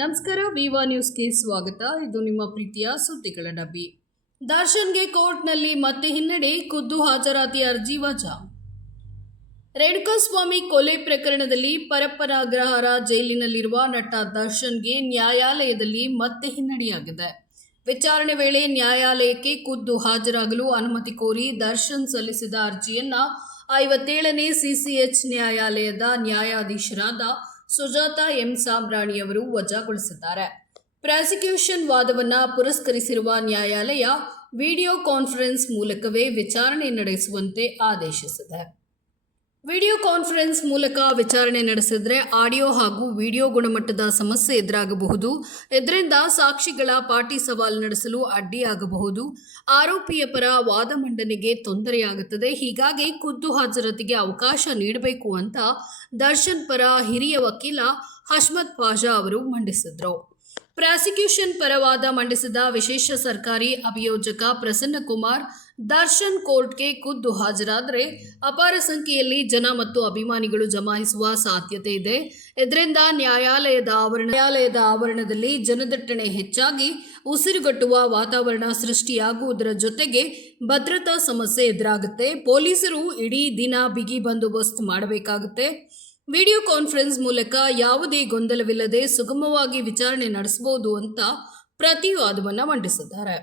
ನಮಸ್ಕಾರ, ವಿವಾ ನ್ಯೂಸ್ಗೆ ಸ್ವಾಗತ. ಇದು ನಿಮ್ಮ ಪ್ರೀತಿಯ ಸುದ್ದಿಗಳ ಡಬ್ಬಿ. ದರ್ಶನ್ಗೆ ಕೋರ್ಟ್ನಲ್ಲಿ ಮತ್ತೆ ಹಿನ್ನಡೆ, ಖುದ್ದು ಹಾಜರಾತಿ ಅರ್ಜಿ ವಜಾ. ರೇಣುಕಾಸ್ವಾಮಿ ಕೊಲೆ ಪ್ರಕರಣದಲ್ಲಿ ಪರಪ್ಪನ ಅಗ್ರಹಾರ ಜೈಲಿನಲ್ಲಿರುವ ನಟ ದರ್ಶನ್ಗೆ ನ್ಯಾಯಾಲಯದಲ್ಲಿ ಮತ್ತೆ ಹಿನ್ನಡೆಯಾಗಿದೆ. ವಿಚಾರಣೆ ವೇಳೆ ನ್ಯಾಯಾಲಯಕ್ಕೆ ಖುದ್ದು ಹಾಜರಾಗಲು ಅನುಮತಿ ಕೋರಿ ದರ್ಶನ್ ಸಲ್ಲಿಸಿದ ಅರ್ಜಿಯನ್ನ 57ನೇ ಸಿಸಿಎಚ್ ನ್ಯಾಯಾಲಯದ ನ್ಯಾಯಾಧೀಶರಾದ ಸುಜಾತಾ ಎಂ ಸಾಂಬ್ರಾಣಿಯವರು ವಜಾಗೊಳಿಸಿದ್ದಾರೆ. ಪ್ರಾಸಿಕ್ಯೂಷನ್ ವಾದವನ್ನ ಪುರಸ್ಕರಿಸಿರುವ ನ್ಯಾಯಾಲಯ ವಿಡಿಯೋ ಕಾನ್ಫರೆನ್ಸ್ ಮೂಲಕವೇ ವಿಚಾರಣೆ ನಡೆಸುವಂತೆ ಆದೇಶಿಸಿದೆ. ವಿಡಿಯೋ ಕಾನ್ಫರೆನ್ಸ್ ಮೂಲಕ ವಿಚಾರಣೆ ನಡೆಸಿದರೆ ಆಡಿಯೋ ಹಾಗೂ ವಿಡಿಯೋ ಗುಣಮಟ್ಟದ ಸಮಸ್ಯೆ ಎದುರಾಗಬಹುದು. ಇದರಿಂದ ಸಾಕ್ಷಿಗಳ ಪಾಟಿ ಸವಾಲು ನಡೆಸಲು ಅಡ್ಡಿಯಾಗಬಹುದು. ಆರೋಪಿಯ ಪರ ವಾದ ಮಂಡನೆಗೆ ತೊಂದರೆಯಾಗುತ್ತದೆ. ಹೀಗಾಗಿ ಖುದ್ದು ಹಾಜರಾತಿಗೆ ಅವಕಾಶ ನೀಡಬೇಕು ಅಂತ ದರ್ಶನ್ ಪರ ಹಿರಿಯ ವಕೀಲ ಹಶ್ಮತ್ ಪಾಷಾ ಅವರು ಮಂಡಿಸಿದರು. ಪ್ರಾಸಿಕ್ಯೂಷನ್ ಪರ ವಾದ ಮಂಡಿಸಿದ ವಿಶೇಷ ಸರ್ಕಾರಿ ಅಭಿಯೋಜಕ ಪ್ರಸನ್ನ ಕುಮಾರ್, ದರ್ಶನ್ ಕೋರ್ಟ್ಗೆ ಖುದ್ದು ಹಾಜರಾದರೆ ಅಪಾರ ಸಂಖ್ಯೆಯಲ್ಲಿ ಜನ ಮತ್ತು ಅಭಿಮಾನಿಗಳು ಜಮಾಯಿಸುವ ಸಾಧ್ಯತೆ ಇದೆ. ಇದರಿಂದ ನ್ಯಾಯಾಲಯದ ಆವರಣದಲ್ಲಿ ಜನದಟ್ಟಣೆ ಹೆಚ್ಚಾಗಿ ಉಸಿರುಗಟ್ಟುವ ವಾತಾವರಣ ಸೃಷ್ಟಿಯಾಗುವುದರ ಜೊತೆಗೆ ಭದ್ರತಾ ಸಮಸ್ಯೆ ಎದುರಾಗುತ್ತೆ. ಪೊಲೀಸರು ಇಡೀ ದಿನ ಬಿಗಿ ಬಂದೋಬಸ್ತ್ ಮಾಡಬೇಕಾಗುತ್ತೆ. ವಿಡಿಯೋ ಕಾನ್ಫರೆನ್ಸ್ ಮೂಲಕ ಯಾವುದೇ ಗೊಂದಲವಿಲ್ಲದೆ ಸುಗಮವಾಗಿ ವಿಚಾರಣೆ ನಡೆಸಬಹುದು ಅಂತ ಪ್ರತಿವಾದವನ್ನು ಮಂಡಿಸಿದ್ದಾರೆ.